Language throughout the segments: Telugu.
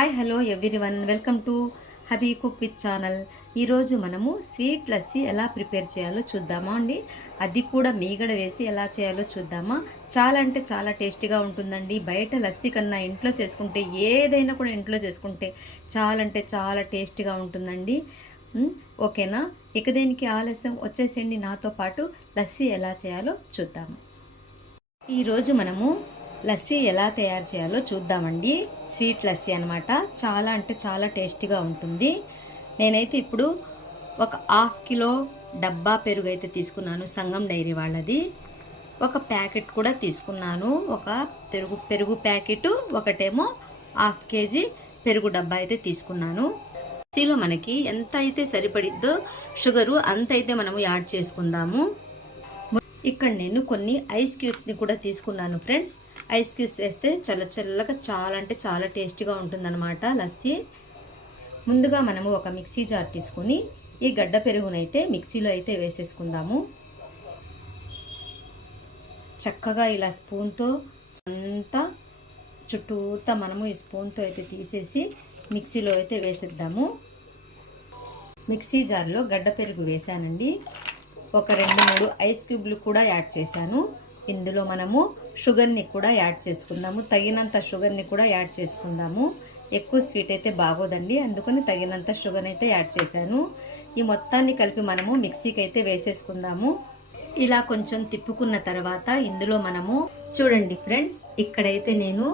Hi hello everyone, welcome to hubby cook with channel. ఈరోజు మనము స్వీట్ లస్సీ ఎలా ప్రిపేర్ చేయాలో చూద్దామా అండి. అది కూడా మీగడ వేసి ఎలా చేయాలో చూద్దామా. చాలా అంటే చాలా టేస్టీగా ఉంటుందండి. బయట లస్సీ కన్నా ఇంట్లో చేసుకుంటే, ఏదైనా కూడా ఇంట్లో చేసుకుంటే చాలా అంటే చాలా టేస్టీగా ఉంటుందండి. ఓకేనా, ఇక దేనికి ఆలస్యం, వచ్చేసేయండి నాతో పాటు లస్సీ ఎలా చేయాలో చూద్దాము. ఈరోజు మనము లస్సీ ఎలా తయారు చేయాలో చూద్దామండి. స్వీట్ లస్సీ అనమాట. చాలా అంటే చాలా టేస్టీగా ఉంటుంది. నేనైతే ఇప్పుడు ఒక 1/2 కిలో డబ్బా పెరుగు అయితే తీసుకున్నాను, సంగం డైరీ వాళ్ళది. ఒక ప్యాకెట్ కూడా తీసుకున్నాను, ఒక పెరుగు ప్యాకెట్. ఒకటేమో 1/2 కేజీ పెరుగు డబ్బా అయితే తీసుకున్నాను. లస్సీలో మనకి ఎంత అయితే సరిపడిద్దో షుగరు అంత అయితే మనము యాడ్ చేసుకుందాము. ఇక్కడ నేను కొన్ని ఐస్ క్యూబ్స్ని కూడా తీసుకున్నాను ఫ్రెండ్స్. ఐస్ క్యూబ్స్ వేస్తే చల్లగా చాలా అంటే చాలా టేస్టీగా ఉంటుందన్నమాట లస్సీ. ముందుగా మనము ఒక మిక్సీ జార్ తీసుకుని ఈ గడ్డ పెరుగునైతే మిక్సీలో అయితే వేసేసుకుందాము. చక్కగా ఇలా స్పూన్తో అంతా చుట్టూతా మనము ఈ స్పూన్తో అయితే తీసేసి మిక్సీలో అయితే వేసేద్దాము. మిక్సీ జార్లో గడ్డ పెరుగు వేసానండి. ఒక 2-3 ఐస్ క్యూబ్లు కూడా యాడ్ చేశాను. ఇందులో మనము షుగర్ని కూడా యాడ్ చేసుకుందాము. తగినంత షుగర్ని కూడా యాడ్ చేసుకుందాము. ఎక్కువ స్వీట్ అయితే బాగోదండి, అందుకని తగినంత షుగర్ అయితే యాడ్ చేశాను. ఈ మొత్తాన్ని కలిపి మనము మిక్సీకి అయితే వేసేసుకుందాము. ఇలా కొంచెం తిప్పుకున్న తర్వాత ఇందులో మనము చూడండి ఫ్రెండ్స్, ఇక్కడైతే నేను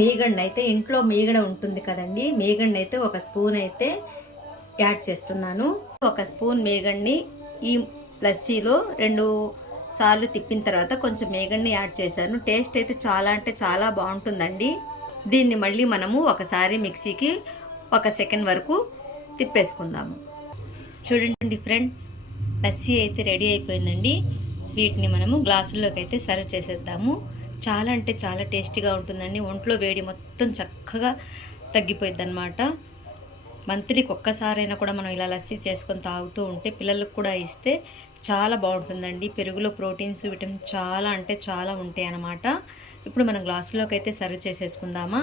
మీగడ అయితే, ఇంట్లో మీగడ ఉంటుంది కదండి, మీగడ అయితే ఒక స్పూన్ అయితే యాడ్ చేస్తున్నాను. ఒక స్పూన్ మీగడ్ని ఈ లస్సీలో 2 సార్లు తిప్పిన తర్వాత కొంచెం మేగడ్ని యాడ్ చేశాను. టేస్ట్ అయితే చాలా అంటే చాలా బాగుంటుందండి. దీన్ని మళ్ళీ మనము ఒకసారి మిక్సీకి 1 సెకండ్ వరకు తిప్పేసుకుందాము. చూడండి ఫ్రెండ్స్, లస్సీ అయితే రెడీ అయిపోయిందండి. వీటిని మనము గ్లాసుల్లోకి అయితే సర్వ్ చేసేద్దాము. చాలా అంటే చాలా టేస్టీగా ఉంటుందండి. ఒంట్లో వేడి మొత్తం చక్కగా తగ్గిపోయింది అన్నమాట. మంత్లీకి ఒక్కసారైనా కూడా మనం ఇలా లస్సీ చేసుకొని తాగుతూ ఉంటే పిల్లలకు కూడా ఇస్తే చాలా బాగుంటుందండి. పెరుగులో ప్రోటీన్స్, విటమిన్స్ చాలా అంటే చాలా ఉంటాయి అన్నమాట. ఇప్పుడు మనం గ్లాసులోకి అయితే సర్వ్ చేసేసుకుందామా.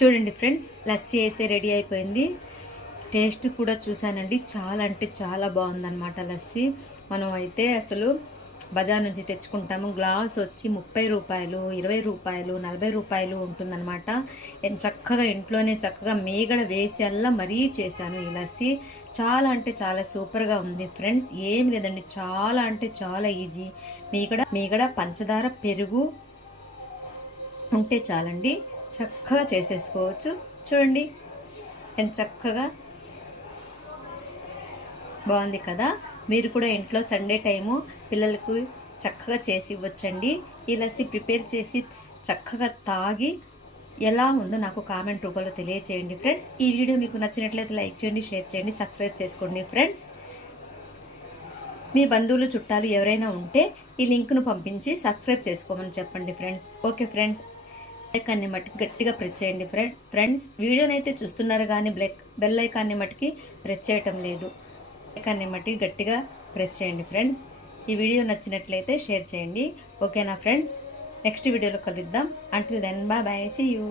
చూడండి ఫ్రెండ్స్, లస్సీ అయితే రెడీ అయిపోయింది. టేస్ట్ కూడా చూసానండి, చాలా అంటే చాలా బాగుందన్నమాట లస్సీ. మనం అయితే అసలు బజార్ నుంచి తెచ్చుకుంటాము. గ్లాస్ వచ్చి 30 రూపాయలు, 20 రూపాయలు, 40 రూపాయలు ఉంటుందన్నమాట. నేను చక్కగా ఇంట్లోనే చక్కగా మీగడ వేసి అల్లా మరీ చేశాను ఈ లస్సీ. చాలా అంటే చాలా సూపర్గా ఉంది ఫ్రెండ్స్. ఏమి లేదండి, చాలా అంటే చాలా ఈజీ. మీగడ పంచదార పెరుగు ఉంటే చాలండి, చక్కగా చేసేసుకోవచ్చు. చూడండి ఎంత చక్కగా బాగుంది కదా. మీరు కూడా ఇంట్లో సండే టైము పిల్లలకు చక్కగా చేసి ఇవ్వచ్చండి. ఈ లస్సీ ప్రిపేర్ చేసి చక్కగా తాగి ఎలా ఉందో నాకు కామెంట్ రూపంలో తెలియచేయండి ఫ్రెండ్స్. ఈ వీడియో మీకు నచ్చినట్లయితే లైక్ చేయండి, షేర్ చేయండి, సబ్స్క్రైబ్ చేసుకోండి ఫ్రెండ్స్. మీ బంధువులు చుట్టాలు ఎవరైనా ఉంటే ఈ లింక్ను పంపించి సబ్స్క్రైబ్ చేసుకోమని చెప్పండి ఫ్రెండ్స్. ఓకే ఫ్రెండ్స్, ఐకాన్ని మట్టుకు గట్టిగా ప్రెస్ చేయండి ఫ్రెండ్స్. వీడియోనైతే చూస్తున్నారు కానీ బెల్ ఐకాన్ని మట్టుకి ప్రెస్ చేయటం లేదు. ఐకాన్ని మట్టుకి గట్టిగా ప్రెస్ చేయండి ఫ్రెండ్స్. ఈ వీడియో నచ్చినట్లయితే షేర్ చేయండి. ఓకేనా ఫ్రెండ్స్, నెక్స్ట్ వీడియోలో కలుద్దాం. Until then bye, see you.